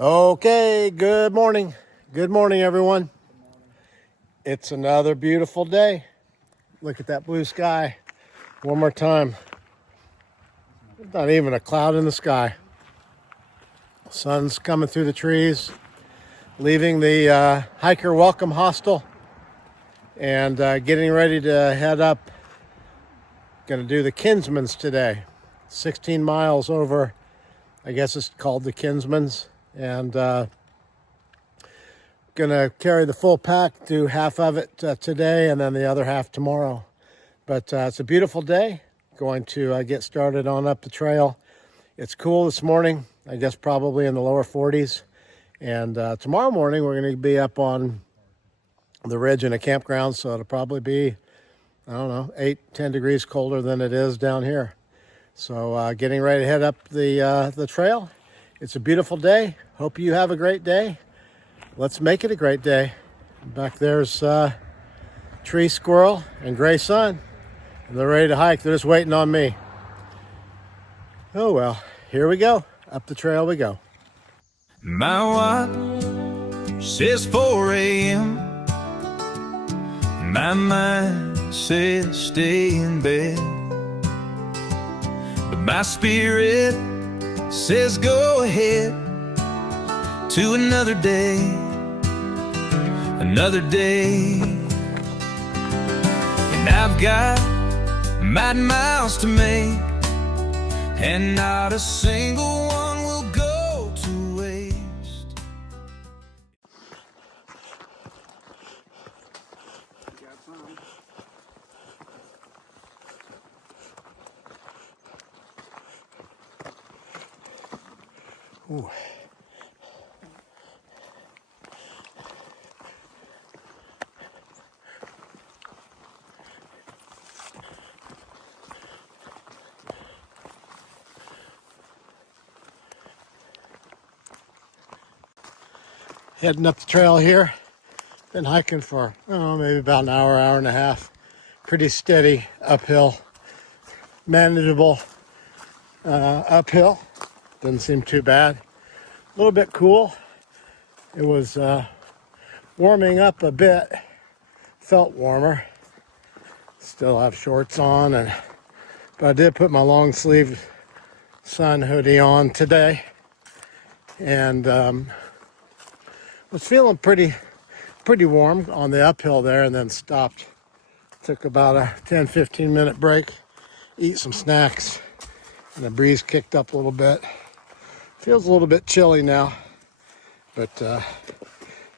Okay, good morning. Good morning, everyone. It's another beautiful day. Look at that blue sky. One more time. Not even a cloud in the sky. Sun's coming through the trees, leaving the hiker welcome hostel, and getting ready to head up. Going to do the Kinsman's today. 16 miles over, I guess it's called the Kinsman's, and gonna carry the full pack, do half of it today and then the other half tomorrow. But it's a beautiful day. Going to get started on up the trail. It's cool this morning, I guess probably in the lower 40s. And tomorrow morning we're going to be up on the ridge in a campground, so it'll probably be, I don't know, 8-10 degrees colder than it is down here. So getting ready to head up the trail. It's a beautiful day. Hope you have a great day. Let's make it a great day. Back there's Tree Squirrel and Gray Sun. And they're ready to hike. They're just waiting on me. Oh well, here we go. Up the trail we go. My watch says 4 a.m. My mind says stay in bed, but my spirit says go ahead to another day, another day. And I've got mighty miles to make, and not a single one will go to waste. Ooh. Heading up the trail here. Been hiking for, maybe about an hour, hour and a half. Pretty steady uphill, manageable uphill. Doesn't seem too bad. A little bit cool. It was warming up a bit. Felt warmer. Still have shorts on, but I did put my long sleeve sun hoodie on today, and was feeling pretty warm on the uphill there, and then stopped. Took about a 10-15 minute break, eat some snacks, and the breeze kicked up a little bit. Feels a little bit chilly now, but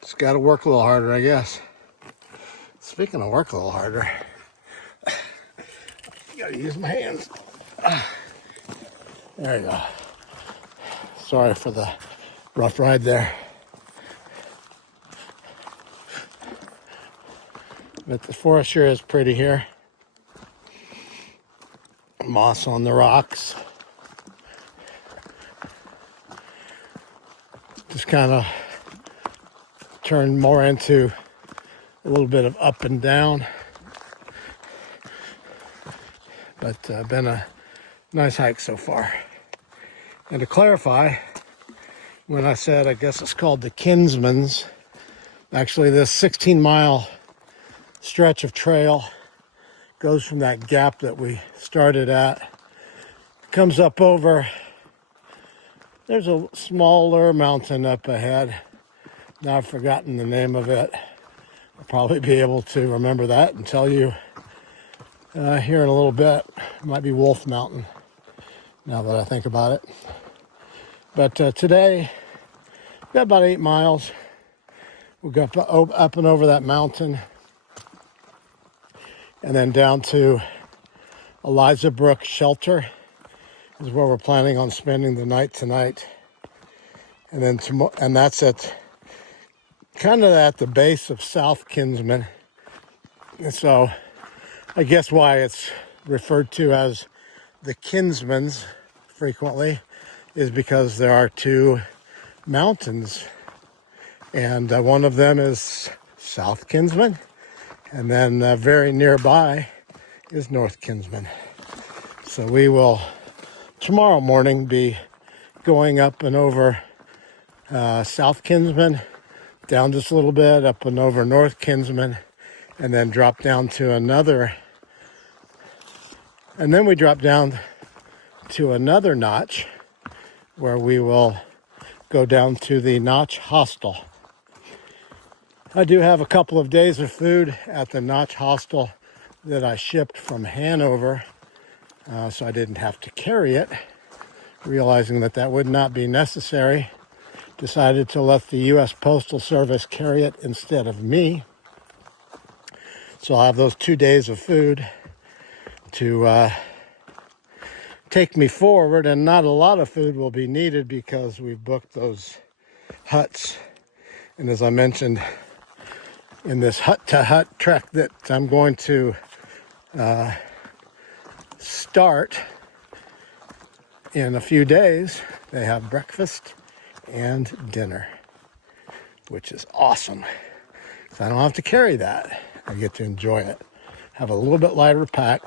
just got to work a little harder, I guess. Speaking of work a little harder, gotta use my hands. There you go. Sorry for the rough ride there. But the forest sure is pretty here. Moss on the rocks. Just kind of turned more into a little bit of up and down. But been a nice hike so far. And to clarify, when I said I guess it's called the Kinsman's, actually this 16-mile stretch of trail goes from that gap that we started at, comes up over, there's a smaller mountain up ahead. Now I've forgotten the name of it. I'll probably be able to remember that and tell you here in a little bit. It might be Wolf Mountain, now that I think about it. But today, we've got about 8 miles. We'll go up and over that mountain, and then down to Eliza Brook Shelter is where we're planning on spending the night tonight. And then and that's at kind of at the base of South Kinsman. And so I guess why it's referred to as the Kinsman's frequently is because there are 2 mountains, and one of them is South Kinsman, and then very nearby is North Kinsman. So we will tomorrow morning be going up and over South Kinsman, down just a little bit, up and over North Kinsman, and then drop down to another. And then we drop down to another notch where we will go down to the Notch Hostel. I do have a couple of days of food at the Notch Hostel that I shipped from Hanover, so I didn't have to carry it. Realizing that that would not be necessary, decided to let the U.S. Postal Service carry it instead of me. So I'll have those 2 days of food to take me forward, and not a lot of food will be needed because we've booked those huts. And as I mentioned, in this hut-to-hut trek that I'm going to start in a few days, they have breakfast and dinner, which is awesome. So I don't have to carry that. I get to enjoy it. Have a little bit lighter pack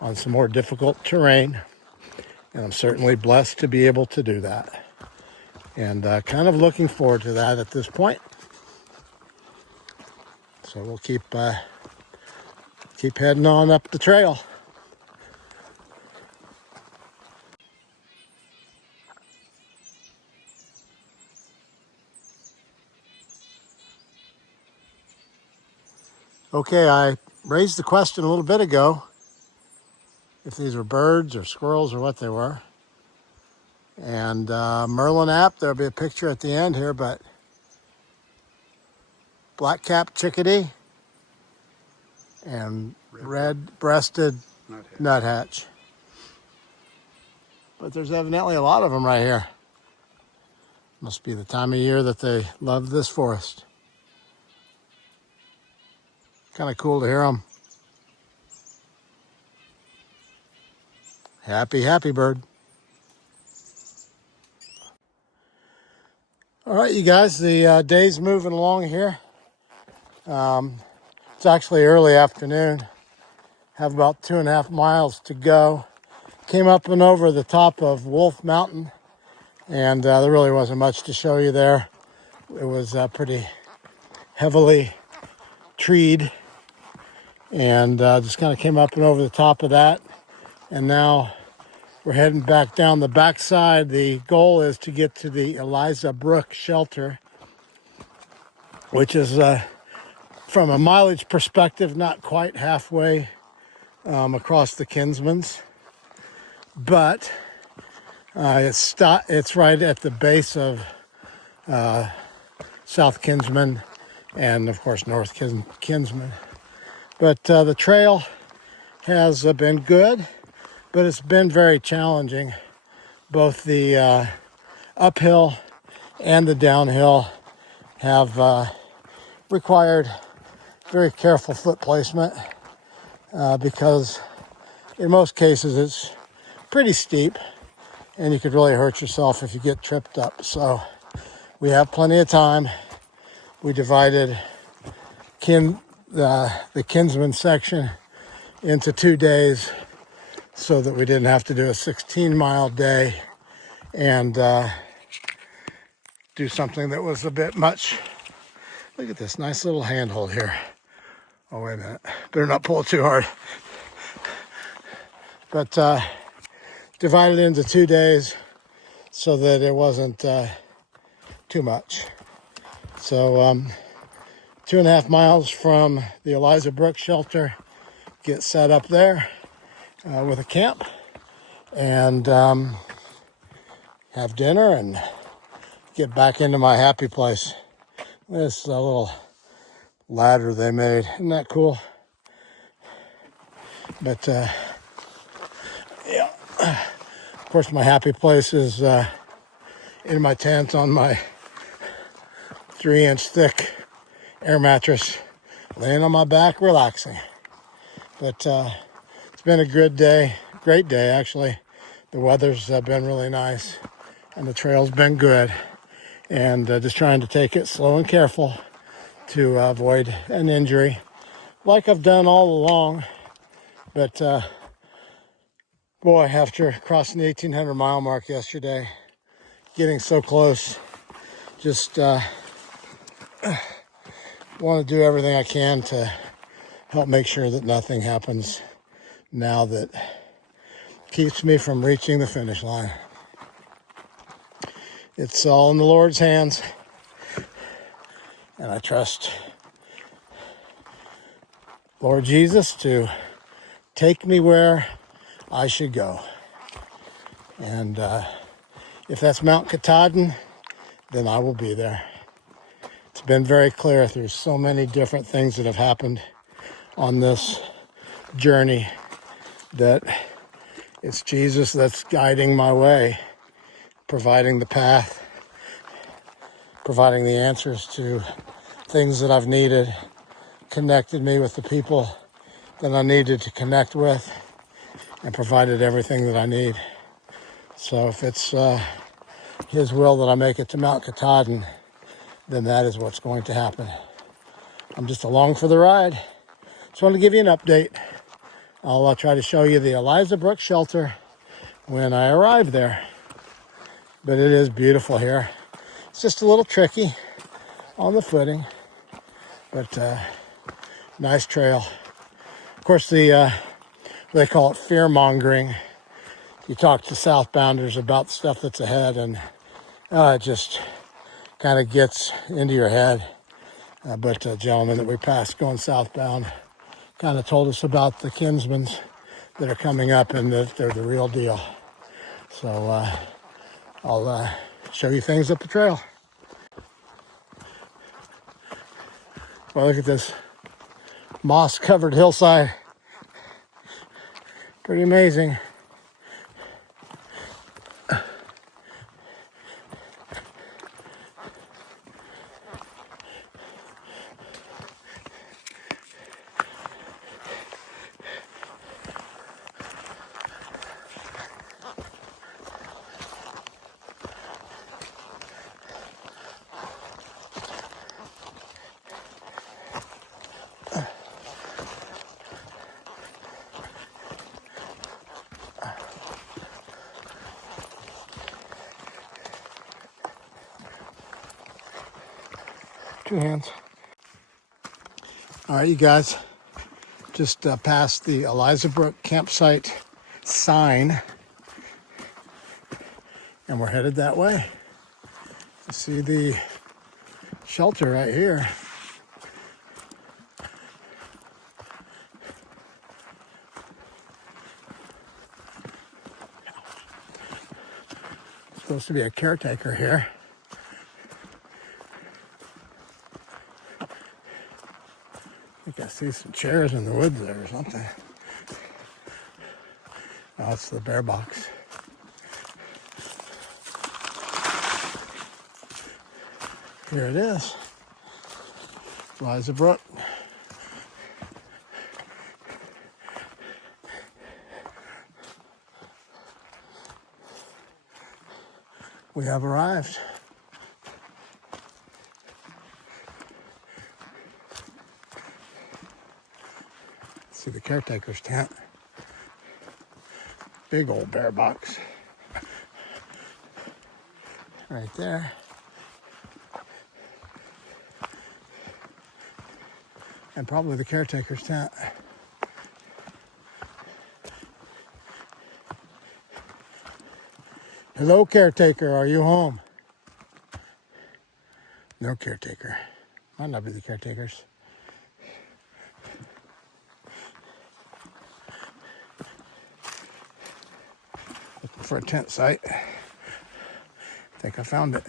on some more difficult terrain, and I'm certainly blessed to be able to do that. And kind of looking forward to that at this point. So we'll keep heading on up the trail. Okay, I raised the question a little bit ago if these were birds or squirrels or what they were. And Merlin app, there'll be a picture at the end here, but black-capped chickadee and red-breasted nuthatch. But there's evidently a lot of them right here. Must be the time of year that they love this forest. Kind of cool to hear them. Happy, happy bird. All right, you guys, the day's moving along here. It's actually early afternoon. Have about 2.5 miles to go. Came up and over the top of Wolf Mountain, and there really wasn't much to show you there. It was pretty heavily treed, and just kind of came up and over the top of that. And now we're heading back down the backside. The goal is to get to the Eliza Brook shelter, which is, from a mileage perspective, not quite halfway across the Kinsmans. But it's right at the base of South Kinsman and, of course, North Kinsman. But the trail has been good, but it's been very challenging. Both the uphill and the downhill have required very careful foot placement because in most cases it's pretty steep and you could really hurt yourself if you get tripped up. So we have plenty of time. We divided the Kinsman section into 2 days so that we didn't have to do a 16-mile day and do something that was a bit much. Look at this nice little handhold here. Oh, wait a minute. Better not pull it too hard. But divided into 2 days so that it wasn't too much. So 2.5 miles from the Eliza Brook shelter, get set up there with a camp and have dinner and get back into my happy place. This little ladder they made, isn't that cool? But yeah, of course my happy place is in my tent on my 3-inch thick air mattress, laying on my back, relaxing. But it's been a good day, great day actually. The weather's been really nice and the trail's been good. And just trying to take it slow and careful to avoid an injury, like I've done all along. But boy, after crossing the 1,800 mile mark yesterday, getting so close Just want to do everything I can to help make sure that nothing happens now that keeps me from reaching the finish line. It's all in the Lord's hands, and I trust Lord Jesus to take me where I should go. And if that's Mount Katahdin, then I will be there. It's been very clear through so many different things that have happened on this journey that it's Jesus that's guiding my way, providing the path, providing the answers to things that I've needed, connected me with the people that I needed to connect with, and provided everything that I need. So if it's His will that I make it to Mount Katahdin, then that is what's going to happen. I'm just along for the ride. Just wanted to give you an update. I'll try to show you the Eliza Brook shelter when I arrive there. But it is beautiful here. It's just a little tricky on the footing, but nice trail. Of course, they call it fear-mongering. You talk to southbounders about stuff that's ahead, and it just kind of gets into your head. But a gentleman that we passed going southbound kind of told us about the kinsmans that are coming up and that they're the real deal. So I'll show you things up the trail. Well, look at this moss-covered hillside. Pretty amazing. Two hands. All right, you guys, just past the Eliza Brook campsite sign, and we're headed that way. You see the shelter right here. Supposed to be a caretaker here. I think I see some chairs in the woods there or something. Oh, it's the bear box. Here it is. Eliza Brook. We have arrived. See the caretaker's tent. Big old bear box. Right there. And probably the caretaker's tent. Hello, caretaker, are you home? No caretaker. Might not be the caretaker's. Looking for a tent site. I think I found it.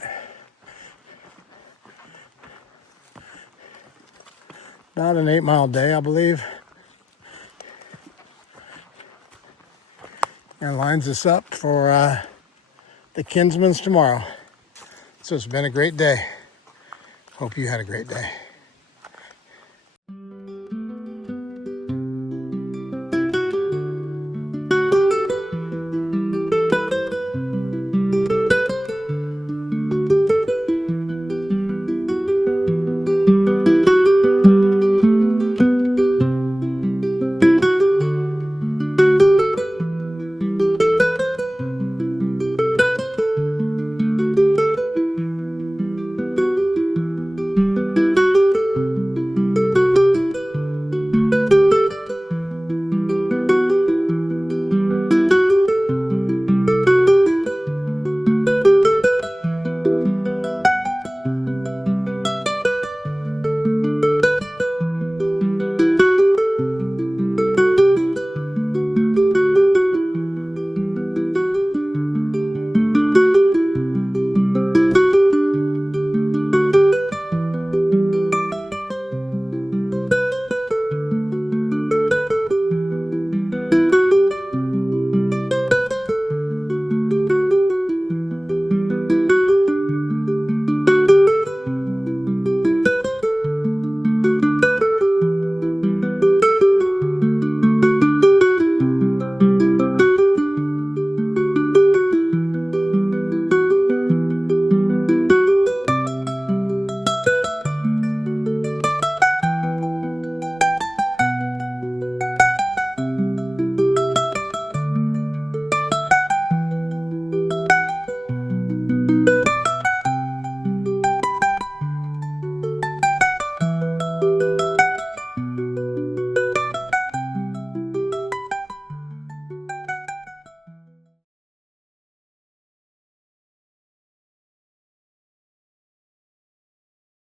About an 8-mile day, I believe. And lines us up for the Kinsman's tomorrow. So it's been a great day. Hope you had a great day.